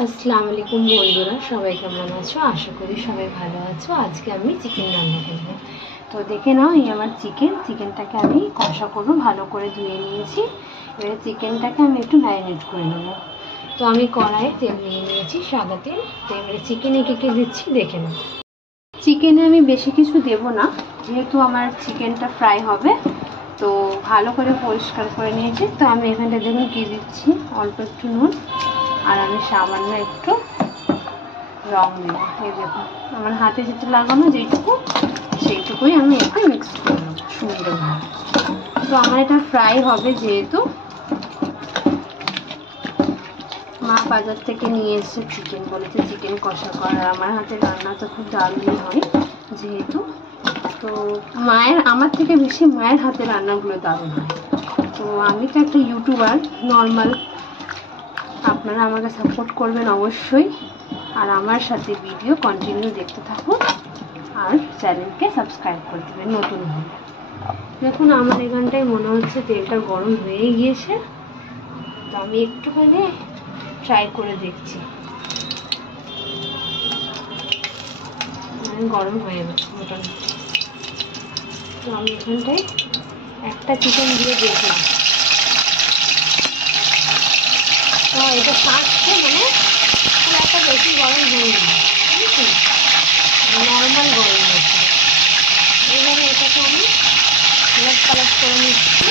আসসালামু আলাইকুম বন্ধুরা, সবাই কেমন আছো? আশা করি সবাই ভালো আছো। আজকে আমি চিকেন রান্না করব। তো দেখে নাও, এই আমার চিকেনটাকে আমি কষা করব। ভালো করে ধুয়ে নিয়েছি। এবারে চিকেনটাকে আমি একটু ম্যারিনেট করে নেব। তো আমি কড়াইয়ে তেল নিয়ে নিয়েছি, সাদা তেল। তো এবারে চিকেনে কে দিচ্ছি দেখে নাও। চিকেনে আমি বেশি কিছু দেব না, যেহেতু আমার চিকেনটা ফ্রাই হবে। তো ভালো করে পরিষ্কার করে নিয়েছি। তো আমি এখানটা দেখুন কি দিচ্ছি, অল্প একটু নুন, আর আমি সামান্য একটু রং দেব। এই দেখুন, আমার হাতে যেতে লাগানো যেটুকু, সেইটুকুই আমি একটু মিক্স করে নেব সুন্দরভাবে। তো আমার এটা ফ্রাই হবে, যেহেতু মা বাজার থেকে নিয়ে এসে চিকেন, বলেছে চিকেন কষা করার। আমার হাতে রান্না তো খুব দারুণই হয় যেহেতু। তো আমার থেকে বেশি মায়ের হাতে রান্নাগুলো দারুণ হয়। তো আমি তো একটা ইউটিউবার নর্মাল, আপনারা আমাকে সাপোর্ট করবেন অবশ্যই, আর আমার সাথে ভিডিও কন্টিনিউ দেখতে থাকুন, আর চ্যানেলকে সাবস্ক্রাইব করে দেবেন নতুন হলে। দেখুন, আমার এখানটায় মনে হচ্ছে তেলটা গরম হয়ে গিয়েছে। তো আমি একটুখানি ট্রাই করে দেখছি। গরম হয়ে গেছে মোটামুটি। তো আমি এখানটায় একটা চিকেন দিয়ে দেখলাম। তো এটা কাটছে, মানে খুব একটা বেশি গরম হয়নি, ঠিক আছে, নর্মাল গরম হচ্ছে। এইভাবে এটাকে আমি উলট পালট করে নিচ্ছি।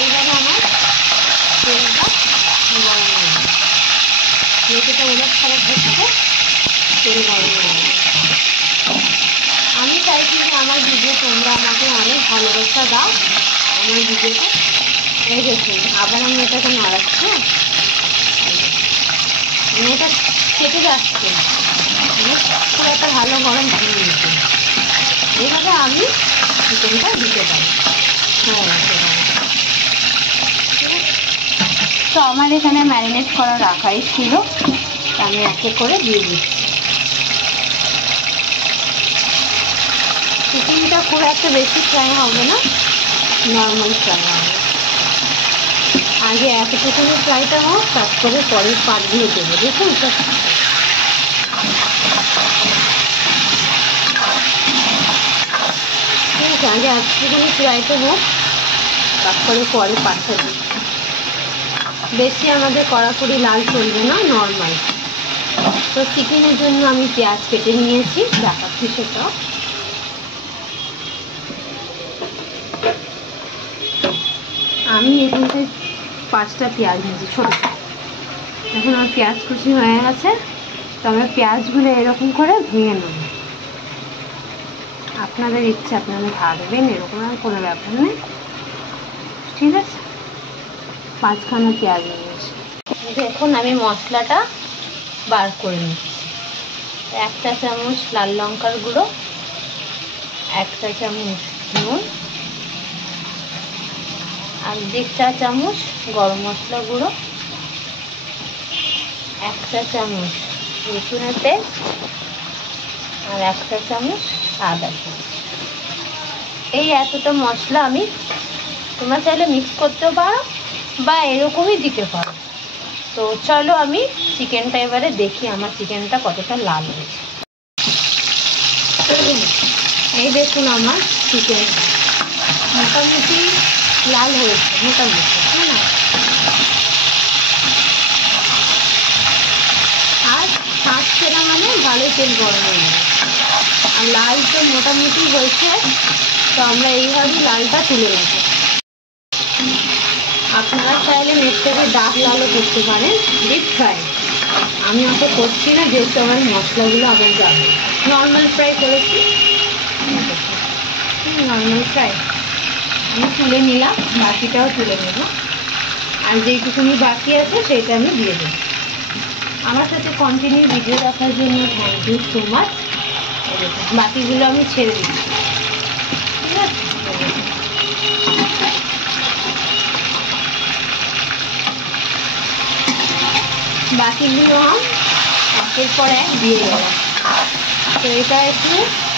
এইভাবে আমার তেলটা গরম হয়ে যাবে। লেকেটা উলট পালট হচ্ছে, তেল গরম হয়ে যাবে। আমি চাইছি যে আমার ভিডিও তোমরা আমাকে অনেক ভালোবাসা দাও আমার ভিডিওতে। এই দেখুন, আবার আমি এটাকে নাড়াচ্ছি। এটা কেটে যাচ্ছে, খুব একটা ভালো গরম হয়ে গেছে। এইভাবে আমি চিকেনটা দিতে পারি। তো আমার এখানে ম্যারিনেট করা রাখাই ছিল, আমি একে করে দিয়ে দিচ্ছি। চিকেনটা খুব একটা বেশি ফ্রাই হবে না, নর্মাল ফ্রাই হবে। আগে এতটুকুনি ফ্রাইটা হোক, তারপরে পরের পাটগুলো দেবো। দেখুন, ঠিক আছে, আগে এতটুকুনি ফ্রাইটা হোক, তারপরে পরের পাটটা দিই। বেশি আমাদের কড়াকড়ি লাল চলবে না, নর্মাল। তো চিকেনের জন্য আমি পেঁয়াজ কেটে নিয়েছি, দেখাচ্ছি সেটাও। আমি এখানটায় 5টা পেঁয়াজ নিয়েছি, ছোটো। এখন আমার পেঁয়াজ কুচি হয়ে গেছে। তবে পেঁয়াজগুলো এরকম করে ভেঙে নেব। আপনাদের ইচ্ছে, আপনারা থাকবেন, এরকম আর কোনো ব্যাপার নেই, ঠিক আছে। 5খানা পেঁয়াজ নিয়েছি। দেখুন, আমি মশলাটা বার করে নিচ্ছি। 1 চা চামচ লাল লঙ্কার গুঁড়ো, 1 চা চামচ নুন, আর 1.5 চা চামচ গরম মশলা গুঁড়ো, 1 চা চামচ রসুনের পেস্ট, আর 1 চা চামচ আদা পেস্ট। এই এতটা মশলা আমি, তোমরা চাইলে মিক্স করতেও পারো বা এরকমই দিতে পারো। তো চলো আমি চিকেনটা এবারে দেখি আমার চিকেনটা কতটা লাল হয়েছে। এই দেখুন, আমার চিকেন মোটামুটি লাল হয়েছে, মোটামুটি, তাই না? আর কাটছে না, মানে ভালোই তেল গরম হয়ে যাবে। আর লাল তো মোটামুটি হয়েছে। তো আমরা এইভাবেই লালটা তুলে নেব। আপনারা চাইলে এর থেকে ডার্ক লালও করতে পারেন, ডিপ ফ্রাই। আমি অত করছি না, যেহেতু আমার মশলাগুলো আবার যাবে। নর্মাল ফ্রাই করেছি, নর্মাল ফ্রাই আমি তুলে নিলাম, বাকিটাও তুলে নেব। আর যেইটুকুনি বাকি আছে সেটা আমি দিয়ে দেব। আমার সাথে কন্টিনিউ ভিডিও দেখার জন্য থ্যাংক ইউ সো মাচ। বাকিগুলো আমি ছেড়ে দিচ্ছি, ঠিক আছে। বাকিগুলো আমি একের পর এক দিয়ে গেলাম। তো এটা একটু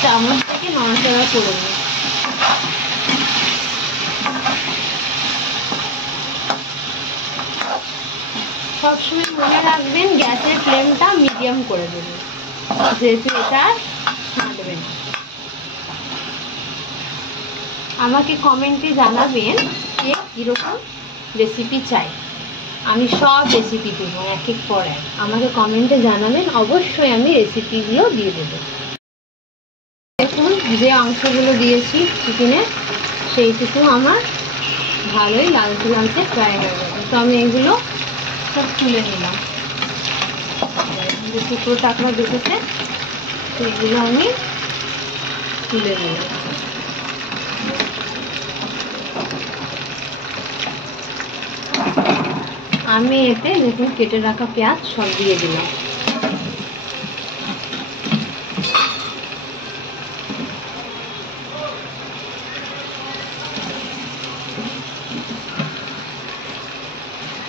চামচ থেকে নড়াচড়া করে নিই। সবসময় মনে রাখবেন গ্যাসের ফ্লেমটা মিডিয়াম করে দেবেন, যেহেতু এটা ছাড়বে না। আমাকে কমেন্টে জানাবেন যে কীরকম রেসিপি চাই, আমি সব রেসিপি দেবো এক এক পর এক। আমাকে কমেন্টে জানাবেন, অবশ্যই আমি রেসিপিগুলো দিয়ে দেবো। দেখুন যে অংশগুলো দিয়েছি চিকেনে সেইটুকু আমার ভালোই লালচে লালচে ফ্রাই হয়ে যাবে। তো আমি এগুলো সব তুলে নিলাম, যে টুকরো টাকরা দেখেছে সেগুলো আমি তুলে নিলাম। আমি এতে দেখুন কেটে রাখা পেঁয়াজ সব দিয়ে দিলাম।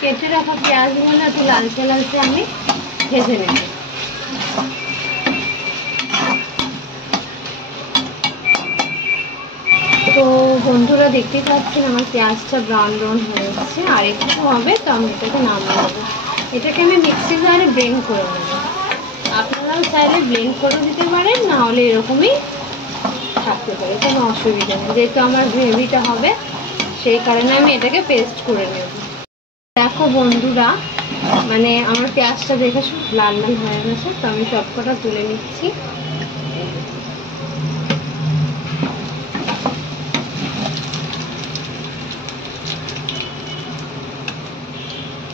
কেটে রাখা পেঁয়াজগুলো একটু লালচে লালচে আমি ভেজে নেব। তো বন্ধুরা দেখতেই পাচ্ছেন আমার পেঁয়াজটা ব্রাউন ব্রাউন হয়ে যাচ্ছে, আর একটু হবে তো আমি এটাকে নামিয়ে নেবো। এটাকে আমি মিক্সি জারে ব্লেন্ড করে নেবো। আপনারাও চাইলে ব্লেন্ড করে দিতে পারেন, না হলে এরকমই থাকতে পারে, কোনো অসুবিধা নেই। যেহেতু আমার গ্রেভিটা হবে সেই কারণে আমি এটাকে পেস্ট করে নেব। দেখো বন্ধুরা, মানে আমার পেঁয়াজটা দেখে সব লাল লাল হয়ে গেছে, তো আমি সবকটা তুলে নিচ্ছি।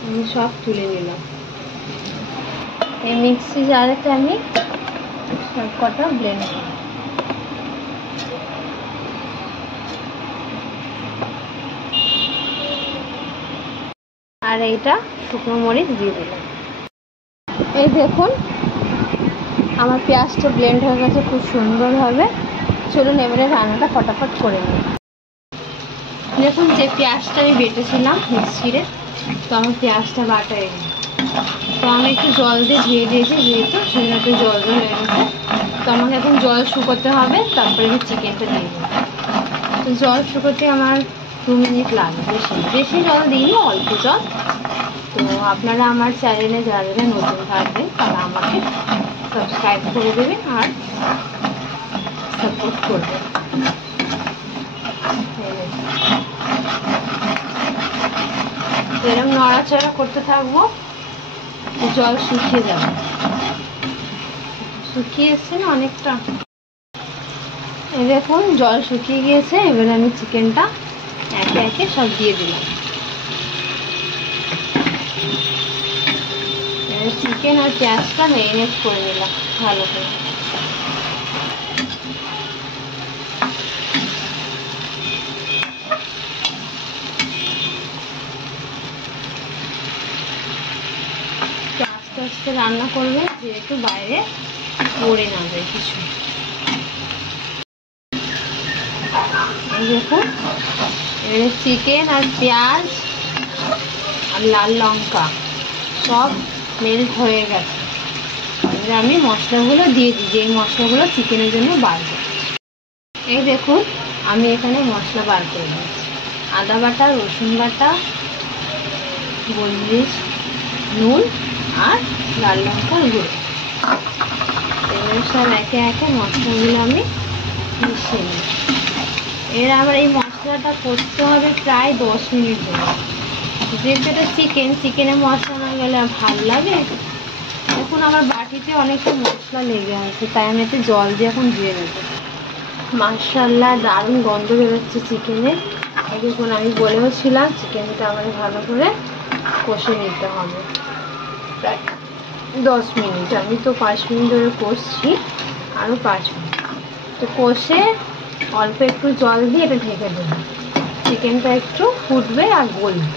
আমি সব তুলে নিলাম। এই মিক্সি জারেতে আমি সবকটা ব্লেন্ড করব। আর এইটা শুকনো মরিচ দিয়ে দিলাম। এই দেখুন আমার পেঁয়াজটা ব্লেন্ড হয়ে গেছে খুব সুন্দরভাবে। চলুন এবারে রান্নাটা ফটাফট করে নিই। দেখুন যে পেঁয়াজটা আমি বেটেছিলাম মিক্সিরে, তো আমার পেঁয়াজটা বাটা হয়ে গেছে। তো আমি একটু জল দিয়ে ধুয়ে দিয়েছি, যেহেতু সেজন্য একটু জল জল হয়ে গেছে। তো আমাকে এখন জল শুকোতে হবে, তারপরে আমি চিকেনটা দিয়ে দেবো। তো জল শুকোতে আমার 2 মিনিট লাগবে, বেশি জল দিইনি, অল্প জল। তো আপনারা আমার চ্যানেলে যারা যারা নতুন থাকবেন তারা আমাকে সাবস্ক্রাইব করে দেবেন আর সাপোর্ট করবেন। এরকম নড়াচড়া করতে থাকবো, জল শুকিয়ে যাবে। শুকিয়ে এসছে না অনেকটা। এই দেখুন জল শুকিয়ে গিয়েছে। এবারে আমি চিকেনটা একে একে সব দিয়ে দিলাম। চিকেন আর পেঁয়াজটা ম্যারিনেট করে নিলাম ভালো করে। আস্তে আস্তে রান্না করবে, যেহেতু বাইরে পড়ে না যায় কিছু। এই দেখুন এবারে চিকেন আর পেঁয়াজ আর লাল লঙ্কা সব মেল্ট হয়ে গেছে। এবারে আমি মশলাগুলো দিয়ে দিই, যে মশলাগুলো চিকেনের জন্য বাড়বে। এই দেখুন আমি এখানে মশলা বার করে দিয়েছি। আদা বাটা, রসুন বাটা, গোলমরিচ, নুন আর লাল লঙ্কার গুঁড়ো। এবার সব একে একে মশলাগুলো আমি মিশিয়ে নিই। এর আমার এই মশলাটা করতে হবে প্রায় 10 মিনিট ধরে, যেহেতু এটা চিকেনে মশলা না গেলে ভালো লাগে। এখন আমার বাটিতে অনেকটা মশলা লেগে আছে, তাই আমি এতে জল দিয়ে এখন ধুয়ে নেব। মাশাআল্লাহ দারুণ গন্ধ বেরোচ্ছে চিকেনের। দেখুন আমি বলেও ছিলাম চিকেনটা আমার ভালো করে কষে নিতে হবে প্রায় 10 মিনিট। আমি তো 5 মিনিট ধরে কষছি, আরও 5 মিনিট। তো কষে অল্প একটু জল দিয়ে এটা ঢেকে দেবো। চিকেনটা একটু ফুটবে আর গলবে।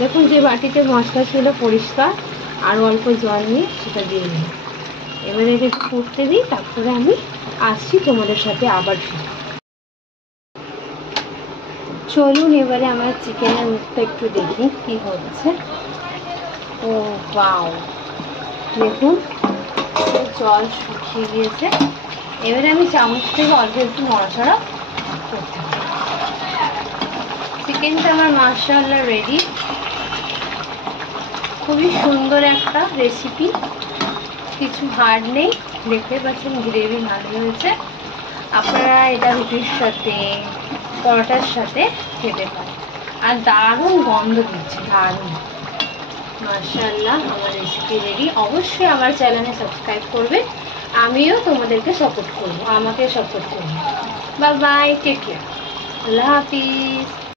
দেখুন যে বাটিতে মশলা ছিল পরিষ্কার, আর অল্প জল নিয়ে সেটা দিয়ে দিই। এবারে এটা একটু ফুটতে দিই, তারপরে আমি আসছি তোমাদের সাথে আবার ফিরে। চলুন এবারে আমার চিকেনের মুখটা একটু দেখি কি হচ্ছে। ও ওয়াও, দেখুন জল শুকিয়ে গিয়েছে। এবারে আমি চামচ থেকে অল্প একটু নড়াচড়া করতে হবে। চিকেনটা আমার মাশাআল্লাহ রেডি। খুবই সুন্দর একটা রেসিপি, কিছু হার্ড নেই, দেখতে পাচ্ছেন গ্রেভি ভালো হয়েছে। আপনারা এটা রুটির সাথে পরোটার সাথে খেতে পারেন। আর দারুণ গন্ধ দিচ্ছে, দারুণ। মাশাআল্লাহ, আমার রেসিপি রেডি। অবশ্যই আমার চ্যানেলে সাবস্ক্রাইব করবে, আমিও তোমাদেরকে সাপোর্ট করবো, আমাকে সাপোর্ট করবো। বাই বাই, টেক কেয়ার, আল্লাহ হাফিজ।